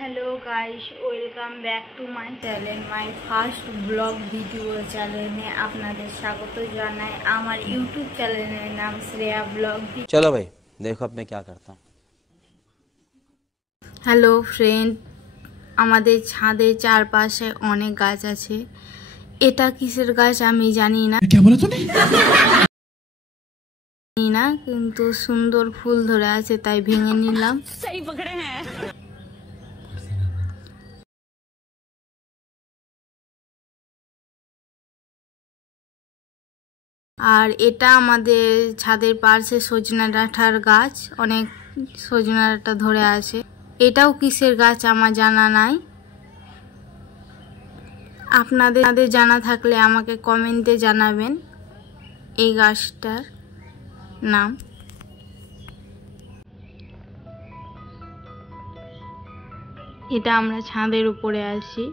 Hello guys, welcome back to my channel, my first blog video চ্যানেলে আপনাদের স্বাগত জানাই। আমার ইউটিউব চ্যানেলের নাম শ্রেয়া ব্লগ। चलो भाई देखो अब मैं क्या करता हूँ। হ্যালো ফ্রেন্ড, আমাদের ছাদের চারপাশে অনেক গাছ আছে। এটা কিসের গাছ আমি জানি না, কিন্তু সুন্দর ফুল ধরে আছে তাই ভেঙে নিলাম। আর এটা আমাদের ছাদের পাশে সজনা ডাঁটার গাছ, অনেক সজনা ডাঁটা ধরে আছে। এটাও কিসের গাছ আমার জানা নাই, আপনাদের জানা থাকলে আমাকে কমেন্টে জানাবেন এই গাছটার নাম। এটা আমরা ছাদের উপরে আছি।